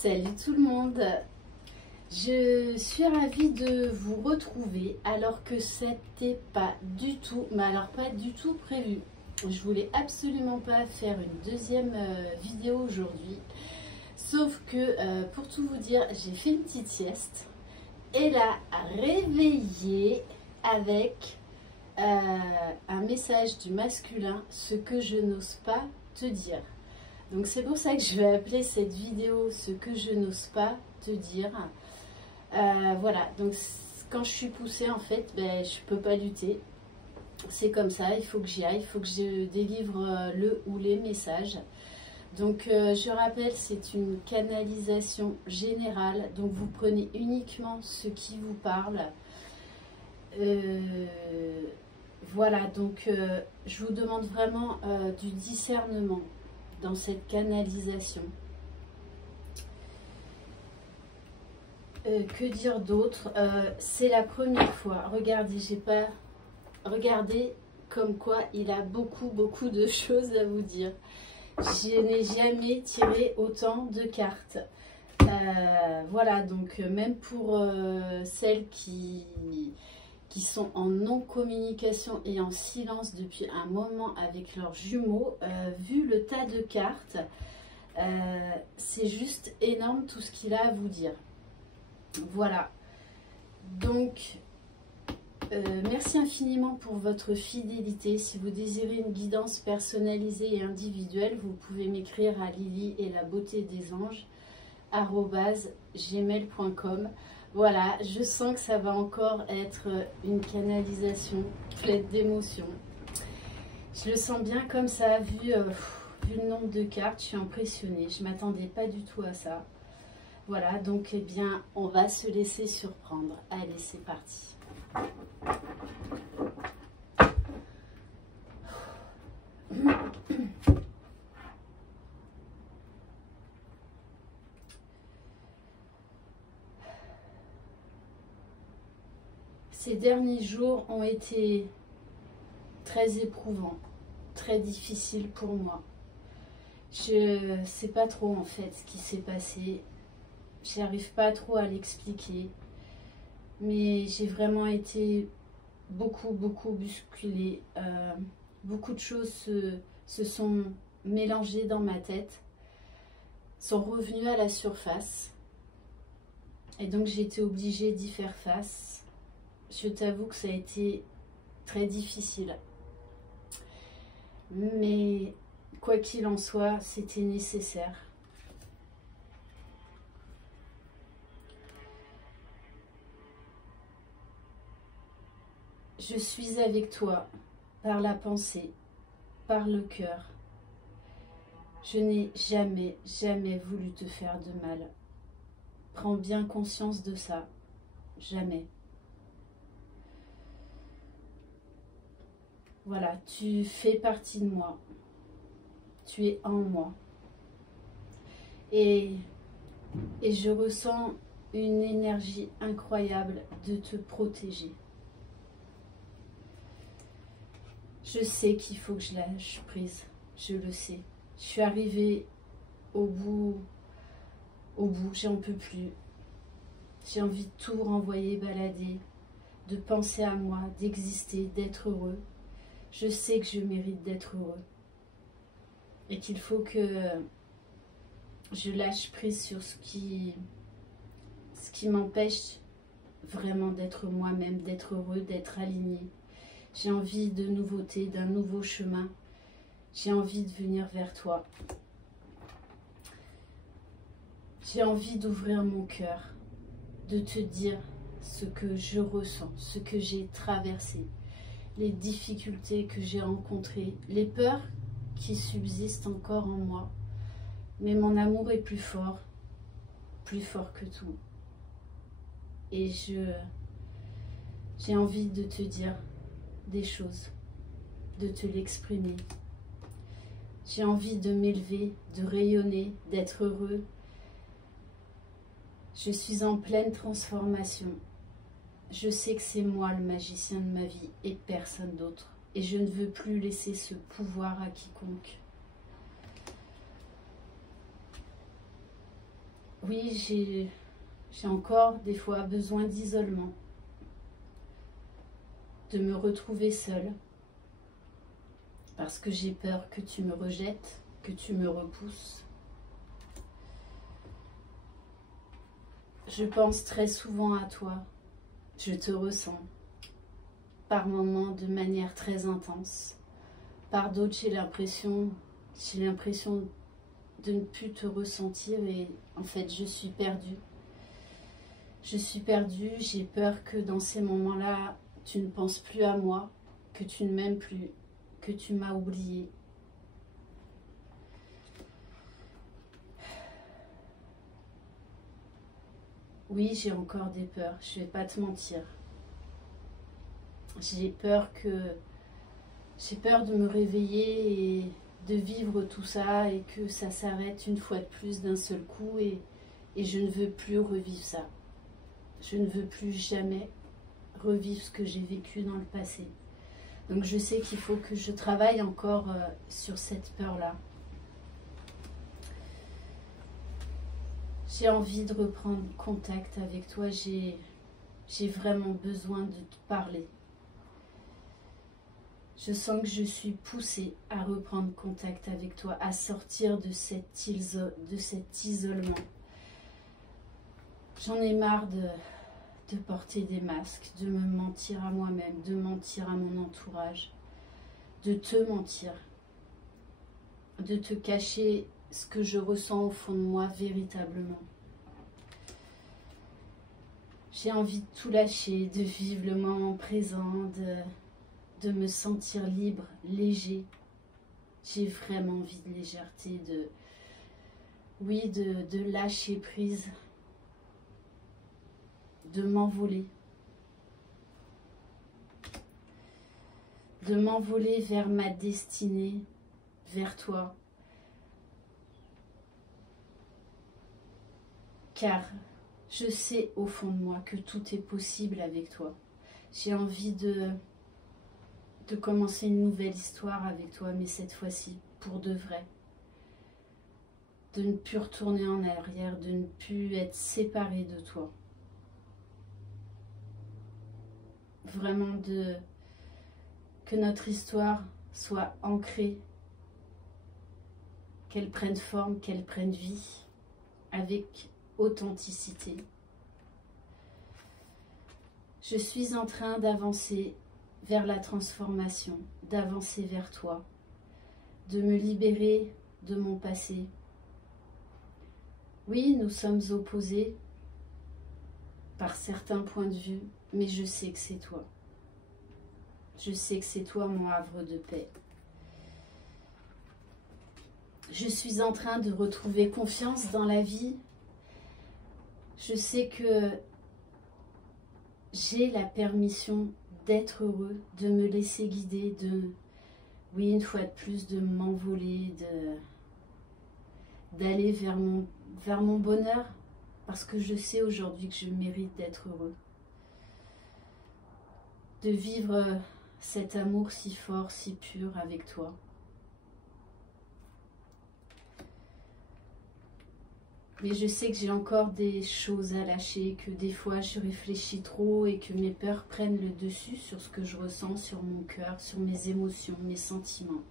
Salut tout le monde, je suis ravie de vous retrouver alors que c'était pas du tout, mais alors pas du tout prévu. Je voulais absolument pas faire une deuxième vidéo aujourd'hui, sauf que pour tout vous dire, j'ai fait une petite sieste et là réveillée avec un message du masculin, ce que je n'ose pas te dire. Donc c'est pour ça que je vais appeler cette vidéo ce que je n'ose pas te dire. Voilà, donc quand je suis poussée en fait, je peux pas lutter. C'est comme ça, il faut que j'y aille, il faut que je délivre le ou les messages. Donc je rappelle, c'est une canalisation générale, donc vous prenez uniquement ce qui vous parle. Voilà, donc je vous demande vraiment du discernement dans cette canalisation. Que dire d'autre? C'est la première fois. Regardez, j'ai pas regardé comme quoi il a beaucoup de choses à vous dire. Je n'ai jamais tiré autant de cartes. Voilà, donc même pour celles qui sont en non-communication et en silence depuis un moment avec leurs jumeaux, vu le tas de cartes, c'est juste énorme tout ce qu'il a à vous dire. Voilà, donc merci infiniment pour votre fidélité. Si vous désirez une guidance personnalisée et individuelle, vous pouvez m'écrire à Lily et la beauté des anges @gmail.com. Voilà, je sens que ça va encore être une canalisation pleine d'émotions. Je le sens bien comme ça, vu le nombre de cartes, je suis impressionnée. Je ne m'attendais pas du tout à ça. Voilà, donc eh bien, on va se laisser surprendre. Allez, c'est parti. Ces derniers jours ont été très éprouvants, très difficiles pour moi. Je ne sais pas trop en fait ce qui s'est passé. J'arrive pas trop à l'expliquer. Mais j'ai vraiment été beaucoup bousculée. Beaucoup de choses se sont mélangées dans ma tête, sont revenues à la surface. Et donc j'ai été obligée d'y faire face. Je t'avoue que ça a été très difficile. Mais quoi qu'il en soit, c'était nécessaire. Je suis avec toi par la pensée, par le cœur. Je n'ai jamais voulu te faire de mal. Prends bien conscience de ça. Jamais. Voilà, tu fais partie de moi. Tu es en moi. Et je ressens une énergie incroyable de te protéger. Je sais qu'il faut que je lâche prise. Je le sais. Je suis arrivée au bout, j'en peux plus. J'ai envie de tout renvoyer balader, de penser à moi, d'exister, d'être heureux. Je sais que je mérite d'être heureux et qu'il faut que je lâche prise sur ce qui m'empêche vraiment d'être moi-même, d'être heureux, d'être aligné. J'ai envie de nouveauté, d'un nouveau chemin. J'ai envie de venir vers toi. J'ai envie d'ouvrir mon cœur, de te dire ce que je ressens, ce que j'ai traversé, les difficultés que j'ai rencontrées, les peurs qui subsistent encore en moi. Mais mon amour est plus fort que tout. Et j'ai envie de te dire des choses, de te l'exprimer. J'ai envie de m'élever, de rayonner, d'être heureux. Je suis en pleine transformation. Je sais que c'est moi le magicien de ma vie et personne d'autre. Et je ne veux plus laisser ce pouvoir à quiconque. Oui, j'ai encore des fois besoin d'isolement, de me retrouver seule, parce que j'ai peur que tu me rejettes, que tu me repousses. Je pense très souvent à toi, je te ressens, par moments de manière très intense. Par d'autres, j'ai l'impression de ne plus te ressentir et en fait, je suis perdue. Je suis perdue, j'ai peur que dans ces moments-là, tu ne penses plus à moi, que tu ne m'aimes plus, que tu m'as oublié. Oui, j'ai encore des peurs, je ne vais pas te mentir. J'ai peur de me réveiller et de vivre tout ça et que ça s'arrête une fois de plus d'un seul coup et je ne veux plus revivre ça. Je ne veux plus jamais revivre ce que j'ai vécu dans le passé. Donc je sais qu'il faut que je travaille encore sur cette peur-là. J'ai envie de reprendre contact avec toi, j'ai vraiment besoin de te parler. Je sens que je suis poussée à reprendre contact avec toi, à sortir de cet isolement. J'en ai marre de porter des masques, de me mentir à moi-même, de mentir à mon entourage, de te mentir, de te cacher ce que je ressens au fond de moi véritablement. J'ai envie de tout lâcher, de vivre le moment présent, de me sentir libre, léger. J'ai vraiment envie de légèreté, de lâcher prise, de m'envoler. De m'envoler vers ma destinée, vers toi. Car je sais au fond de moi que tout est possible avec toi. J'ai envie de commencer une nouvelle histoire avec toi, mais cette fois-ci, pour de vrai. De ne plus retourner en arrière, de ne plus être séparée de toi. Vraiment que notre histoire soit ancrée, qu'elle prenne forme, qu'elle prenne vie, avec authenticité. Je suis en train d'avancer vers la transformation, d'avancer vers toi, de me libérer de mon passé. Oui, nous sommes opposés par certains points de vue, mais je sais que c'est toi. Je sais que c'est toi mon havre de paix. Je suis en train de retrouver confiance dans la vie. Je sais que j'ai la permission d'être heureux, de me laisser guider, oui, une fois de plus, de m'envoler, d'aller vers mon bonheur, parce que je sais aujourd'hui que je mérite d'être heureux. De vivre cet amour si fort, si pur avec toi. Mais je sais que j'ai encore des choses à lâcher, que des fois je réfléchis trop et que mes peurs prennent le dessus sur ce que je ressens, sur mon cœur, sur mes émotions, mes sentiments.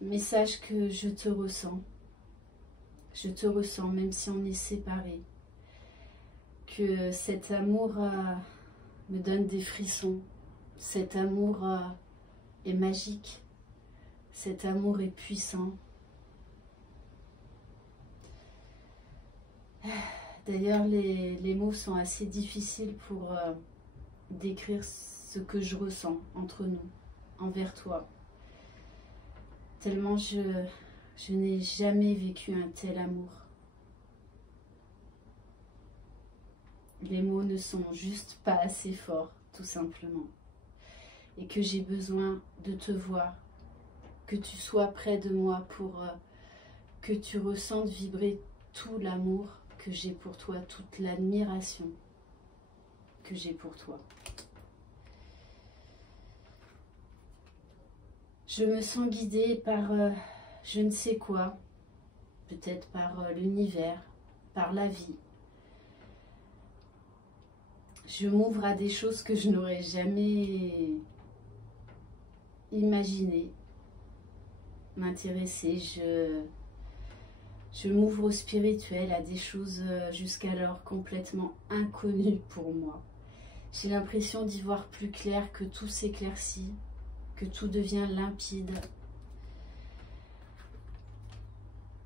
Mais sache que je te ressens même si on est séparés. Que cet amour me donne des frissons, cet amour est magique, cet amour est puissant. D'ailleurs, les mots sont assez difficiles pour décrire ce que je ressens entre nous, envers toi. Tellement je n'ai jamais vécu un tel amour. Les mots ne sont juste pas assez forts, tout simplement. Et que j'ai besoin de te voir, que tu sois près de moi pour que tu ressentes vibrer tout l'amour que j'ai pour toi, toute l'admiration que j'ai pour toi. Je me sens guidée par je ne sais quoi. peut-être par l'univers, par la vie. Je m'ouvre à des choses que je n'aurais jamais imaginé m'intéresser. Je m'ouvre au spirituel, à des choses jusqu'alors complètement inconnues pour moi. J'ai l'impression d'y voir plus clair, que tout s'éclaircit, que tout devient limpide.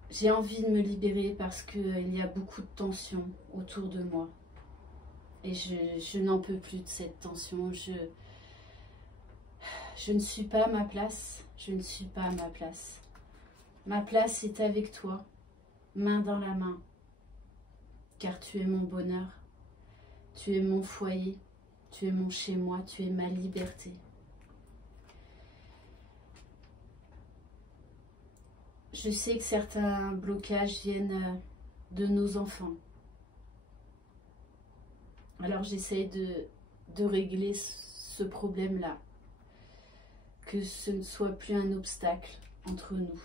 J'ai envie de me libérer parce qu'il y a beaucoup de tension autour de moi. Et je n'en peux plus de cette tension. Je ne suis pas à ma place. Je ne suis pas à ma place. Ma place est avec toi, main dans la main. Car tu es mon bonheur. Tu es mon foyer. Tu es mon chez-moi. Tu es ma liberté. Je sais que certains blocages viennent de nos enfants. Alors j'essaie de régler ce problème-là. Que ce ne soit plus un obstacle entre nous.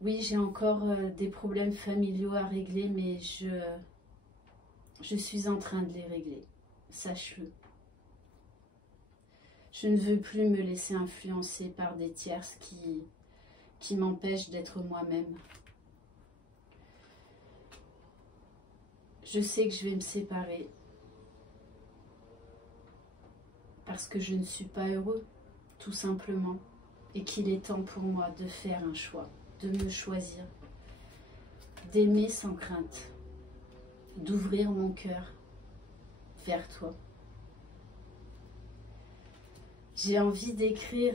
Oui, j'ai encore des problèmes familiaux à régler, mais je suis en train de les régler. Sache-le. Je ne veux plus me laisser influencer par des tierces qui m'empêchent d'être moi-même. Je sais que je vais me séparer parce que je ne suis pas heureux, tout simplement, et qu'il est temps pour moi de faire un choix, de me choisir, d'aimer sans crainte, d'ouvrir mon cœur vers toi. J'ai envie d'écrire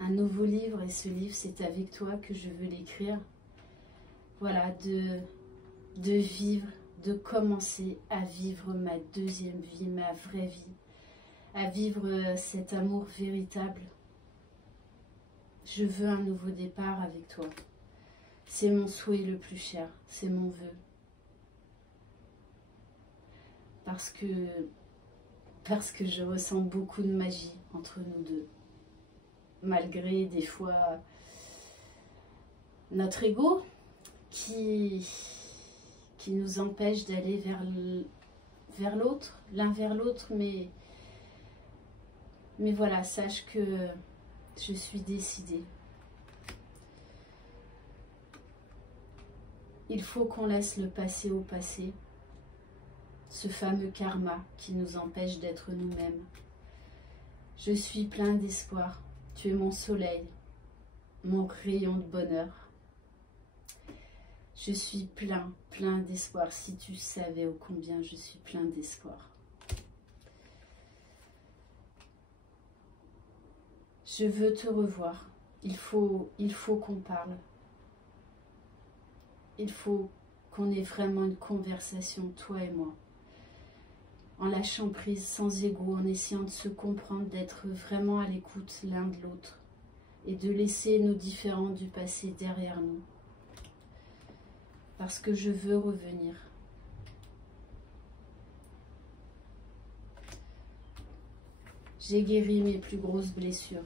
un nouveau livre, et ce livre, c'est avec toi que je veux l'écrire. Voilà, de vivre, de commencer à vivre ma deuxième vie, ma vraie vie, à vivre cet amour véritable. Je veux un nouveau départ avec toi. C'est mon souhait le plus cher, c'est mon vœu. Parce que je ressens beaucoup de magie entre nous deux. Malgré des fois notre ego qui nous empêche d'aller vers l'autre, l'un vers l'autre, mais voilà, sache que je suis décidée. Il faut qu'on laisse le passé au passé, ce fameux karma qui nous empêche d'être nous-mêmes. Je suis plein d'espoir, tu es mon soleil, mon rayon de bonheur. Je suis plein d'espoir, si tu savais ô combien je suis plein d'espoir. Je veux te revoir, il faut qu'on parle. Il faut qu'on ait vraiment une conversation, toi et moi. En lâchant prise, sans ego, en essayant de se comprendre, d'être vraiment à l'écoute l'un de l'autre. Et de laisser nos différends du passé derrière nous. Parce que je veux revenir. J'ai guéri mes plus grosses blessures.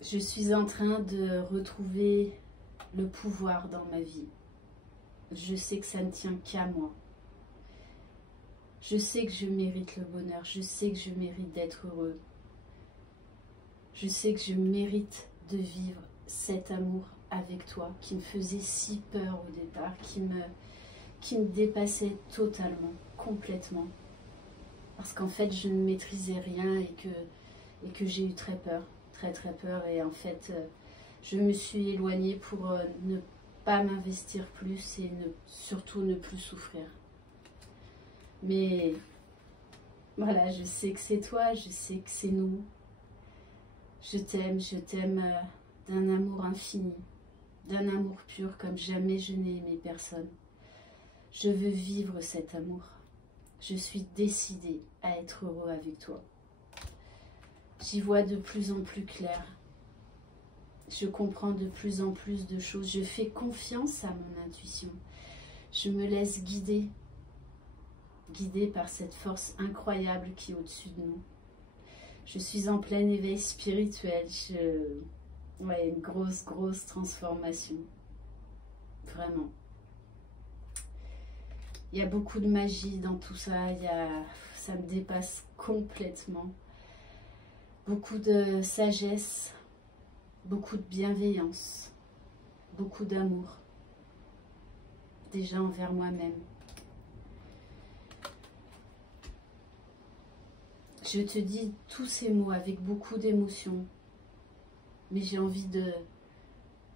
Je suis en train de retrouver le pouvoir dans ma vie. Je sais que ça ne tient qu'à moi. Je sais que je mérite le bonheur. Je sais que je mérite d'être heureux. Je sais que je mérite de vivre cet amour avec toi qui me faisait si peur au départ, qui me dépassait totalement, complètement. Parce qu'en fait, je ne maîtrisais rien et que j'ai eu très peur. Très peur, et en fait je me suis éloignée pour ne pas m'investir plus et surtout ne plus souffrir. Mais voilà, je sais que c'est toi, je sais que c'est nous. Je t'aime d'un amour infini, d'un amour pur comme jamais je n'ai aimé personne. Je veux vivre cet amour. Je suis décidée à être heureux avec toi. J'y vois de plus en plus clair. Je comprends de plus en plus de choses. Je fais confiance à mon intuition. Je me laisse guider. Guidée par cette force incroyable qui est au-dessus de nous. Je suis en plein éveil spirituel. Ouais, une grosse transformation. Vraiment. Il y a beaucoup de magie dans tout ça. Ça me dépasse complètement. Beaucoup de sagesse, beaucoup de bienveillance, beaucoup d'amour. Déjà envers moi-même. Je te dis tous ces mots avec beaucoup d'émotion, mais j'ai envie de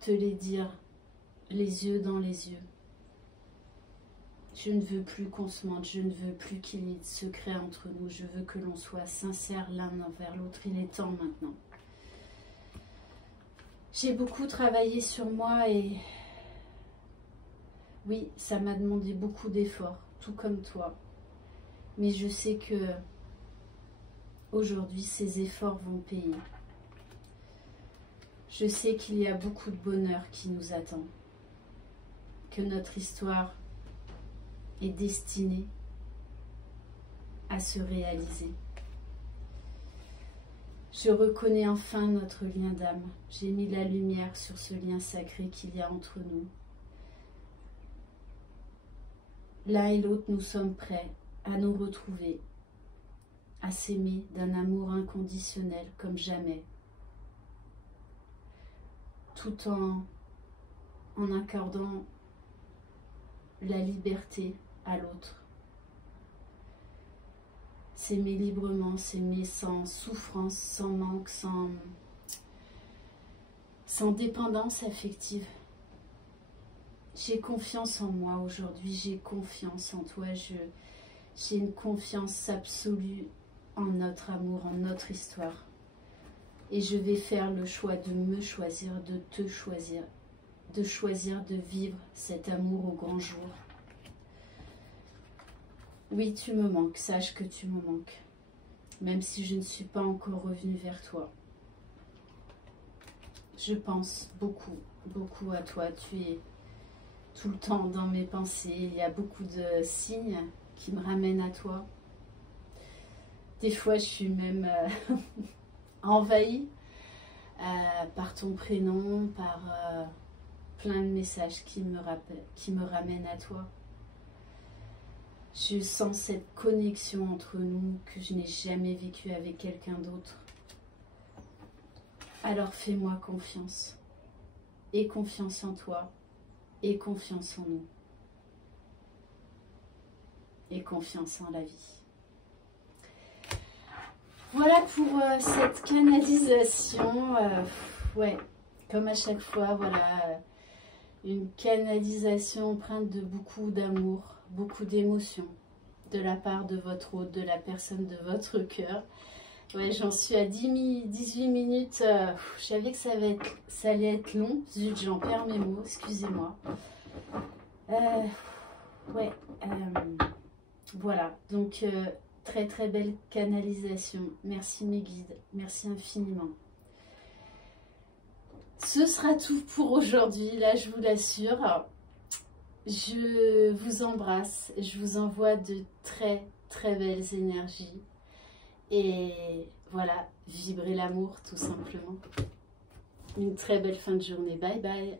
te les dire les yeux dans les yeux. Je ne veux plus qu'on se mente, je ne veux plus qu'il y ait de secret entre nous, je veux que l'on soit sincères l'un envers l'autre, il est temps maintenant. J'ai beaucoup travaillé sur moi et oui, ça m'a demandé beaucoup d'efforts, tout comme toi. Mais je sais que aujourd'hui, ces efforts vont payer. Je sais qu'il y a beaucoup de bonheur qui nous attend, que notre histoire est destinée à se réaliser. Je reconnais enfin notre lien d'âme. J'ai mis la lumière sur ce lien sacré qu'il y a entre nous. L'un et l'autre, nous sommes prêts à nous retrouver, à s'aimer d'un amour inconditionnel comme jamais, tout en accordant la liberté à l'autre. S'aimer librement, s'aimer sans souffrance, sans manque, sans dépendance affective. J'ai confiance en moi aujourd'hui, j'ai confiance en toi, j'ai une confiance absolue en notre amour, en notre histoire. Et je vais faire le choix de me choisir, de te choisir, de choisir de vivre cet amour au grand jour. Oui, tu me manques, sache que tu me manques, même si je ne suis pas encore revenue vers toi. Je pense beaucoup à toi, tu es tout le temps dans mes pensées, il y a beaucoup de signes qui me ramènent à toi. Des fois, je suis même envahie par ton prénom, par plein de messages qui me ramènent à toi. Je sens cette connexion entre nous que je n'ai jamais vécue avec quelqu'un d'autre. Alors fais-moi confiance. Aie confiance en toi. Aie confiance en nous. Aie confiance en la vie. Voilà pour cette canalisation. Ouais, comme à chaque fois, voilà, une canalisation empreinte de beaucoup d'amour, beaucoup d'émotions de la part de votre hôte, de la personne de votre cœur. Ouais, j'en suis à 18 minutes. Je savais que ça allait être long. Zut, j'en perds mes mots, excusez-moi. Voilà, donc très belle canalisation. Merci mes guides, merci infiniment. Ce sera tout pour aujourd'hui, là je vous l'assure. Je vous embrasse, je vous envoie de très belles énergies. Et voilà, vibrez l'amour tout simplement. Une très belle fin de journée. Bye bye.